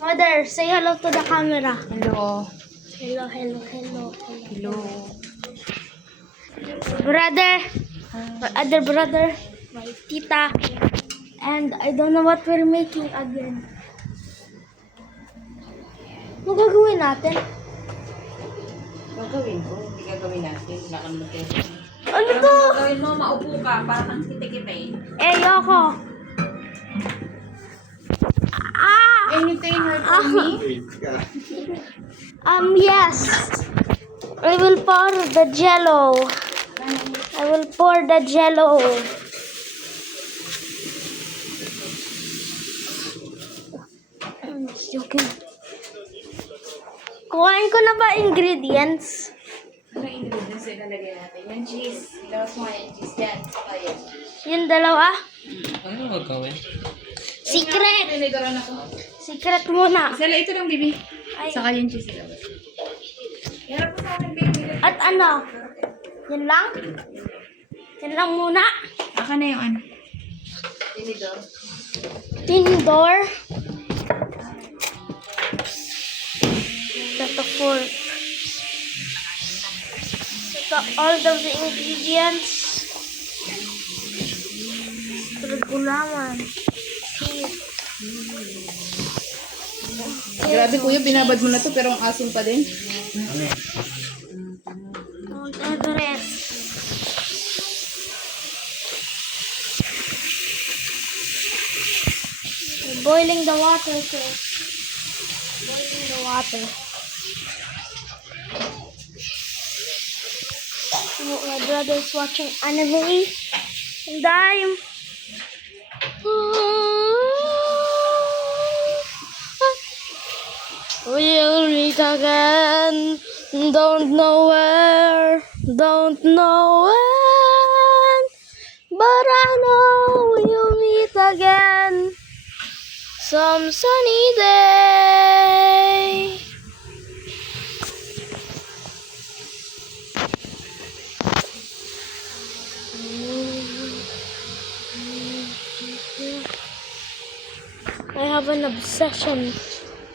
Mother, say hello to the camera. Hello. Hello, hello, hello, hello. Hello. Brother, my other brother, my tita, and I don't know what we're making again. Ano gagawin natin? Gagawin ko. Hindi gagawin natin. Nakalimutin. Ano to? Gagawin mo, maupo ka. Para kang kita-kita Ayoko. Ah! Anything hurt for me? Yes. I will pour the jello. I will pour the jello. I'm just joking. Kuhain ko na ba ingredients? Ano ingredients na ilalagay natin? Yung cheese. Ilawas mo yung cheese yan. Saka yan. Yung dalawa? Ano gagawin? Secret! Niligaran ako. Secret muna. Sala, ito lang, baby. Ay. Saka yung cheese ilawas. Yarap mo sa akin, baby. At ano? Yan lang? Yan lang muna. Aka na yung ano. Tinidor. Tinidor. That's the fourth. Ito all of the ingredients. Gulaman. Grabe, kuya. Binabad mo na to pero ang asim pa din. Mount Everest. We're boiling the water first. Boiling the water. My brother's watching anime. And I'm... We'll meet again. Don't know where. Don't know when. But I know we'll meet again. Some sunny day. I have an obsession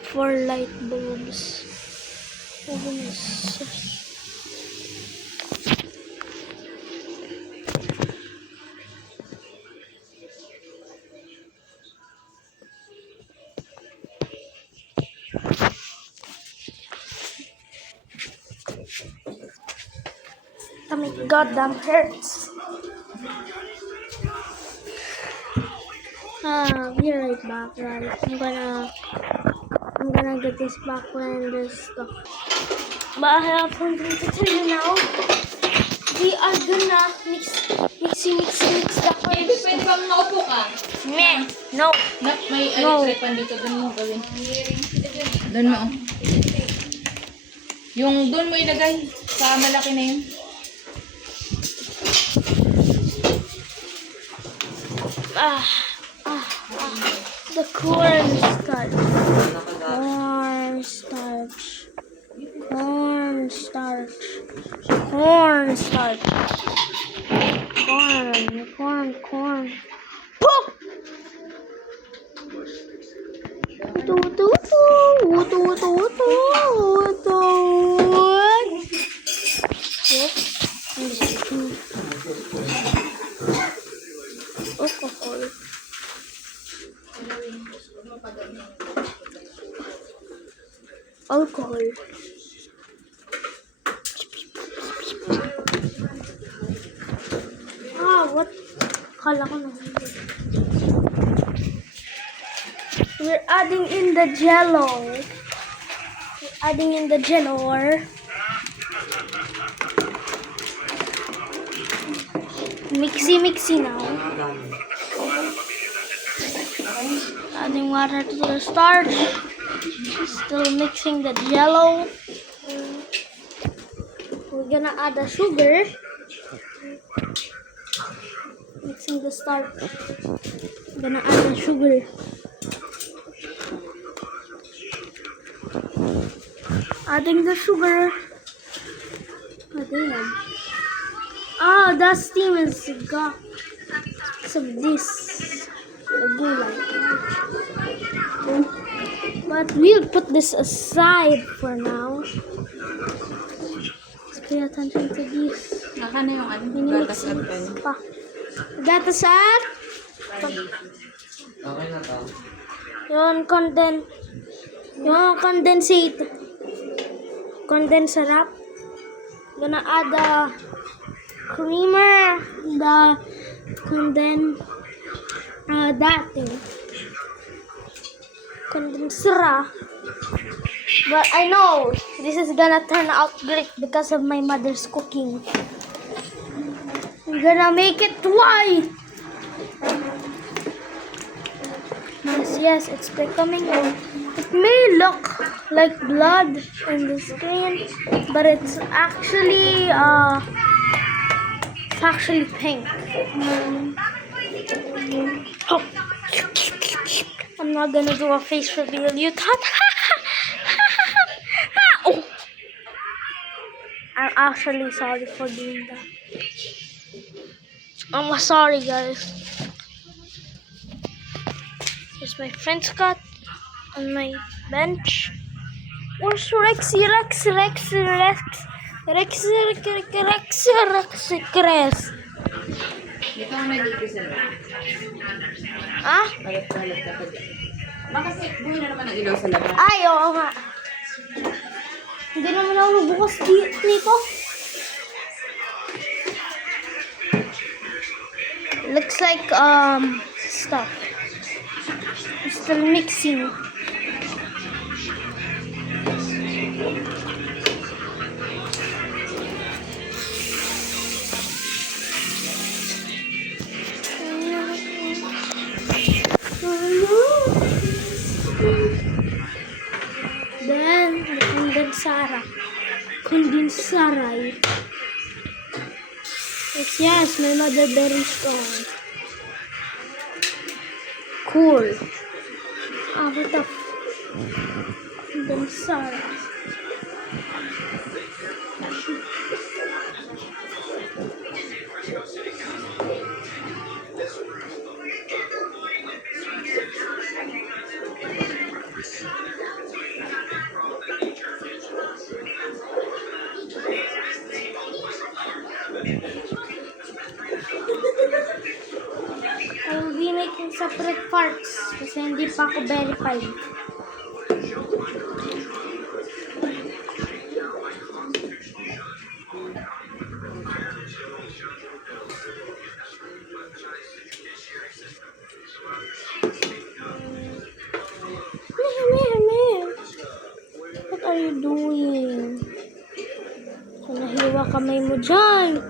for light bulbs. I have an obsession. Stomach goddamn hurts. Be right back, guys. I'm gonna get this back when this stuff. But I have something to tell you now. We are gonna mix the Baby, pwede bang naupo ka? Meh, no. May No. electric pan dito. Doon mo gawin. Doon mo. Yung doon mo ilagay. Sa malaki na yun. The cornstarch. Cornstarch. Cornstarch. Cornstarch. Corn. Poof! Alcohol. Alcohol. What? Kala ko na. We're adding in the jello. We're adding in the jello. Mixy now. Adding water to the starch. Still mixing the jello. We're gonna add the sugar. Mixing the starch. Gonna add the sugar. Adding the sugar. Oh, damn. The steam is got some this. The gulay. But we'll put this aside for now. Let's pay attention to this. Naka na yung ano, Minimix gatas at pen. pa. Gatas at Okay na to. yung condensate. Condense syrup. Gonna add the creamer, the that thing. Condensera. But I know this is gonna turn out great because of my mother's cooking. I'm gonna make it white. Yes, it's becoming. It may look like blood in the screen, but it's actually pink. Oh. I'm not gonna do a face reveal. You thought? Oh. I'm actually sorry for doing that. I'm sorry, guys. Here's my French cut on my bench. Where's Rexy? Dito ka na dito sa loob. Ah? Balat-balat ka pa dyan. Baka buhay na naman ang ilaw sa labas. Ay, oo nga. Hindi naman ako bukas dito. Looks like stuff. I'm still mixing. Then, the condensaray. Yes, my mother very strong. Cool. Ah, what the condensaray. I will be making separate parts kasi hindi pa ako verified. What are you doing? Nahiwa kamay mo dyan.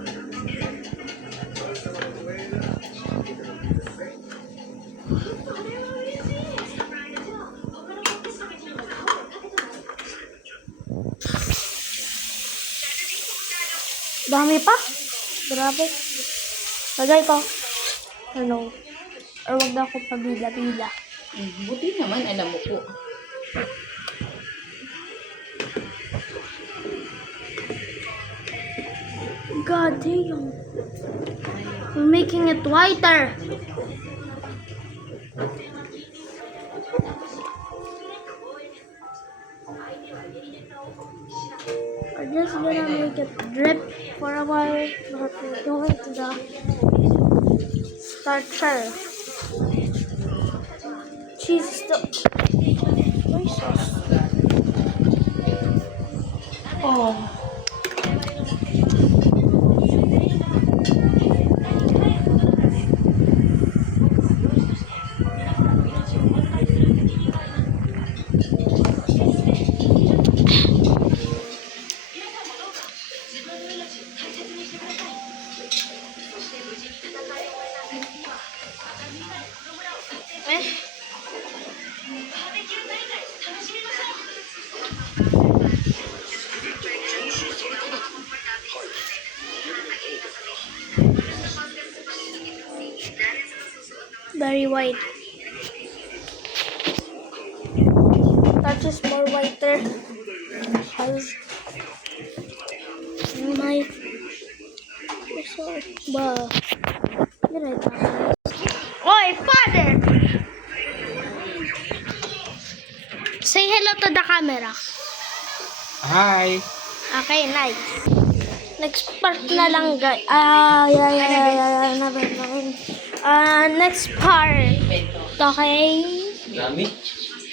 Dami pa? Grabe. Lagay ko. Or no? Or wag na ako pabila-bila. Buti naman, alam mo po. God damn. We're making it whiter. We're just gonna make it drip for a while. But we're going to the starter. Cheese still. Soy sauce. Oh. Very white. That is more whiter. As my Oi, father! Say hello to the camera. Hi! Okay, nice. Next part na lang, guys. Never mind. Next part. Bento. Okay. Dami?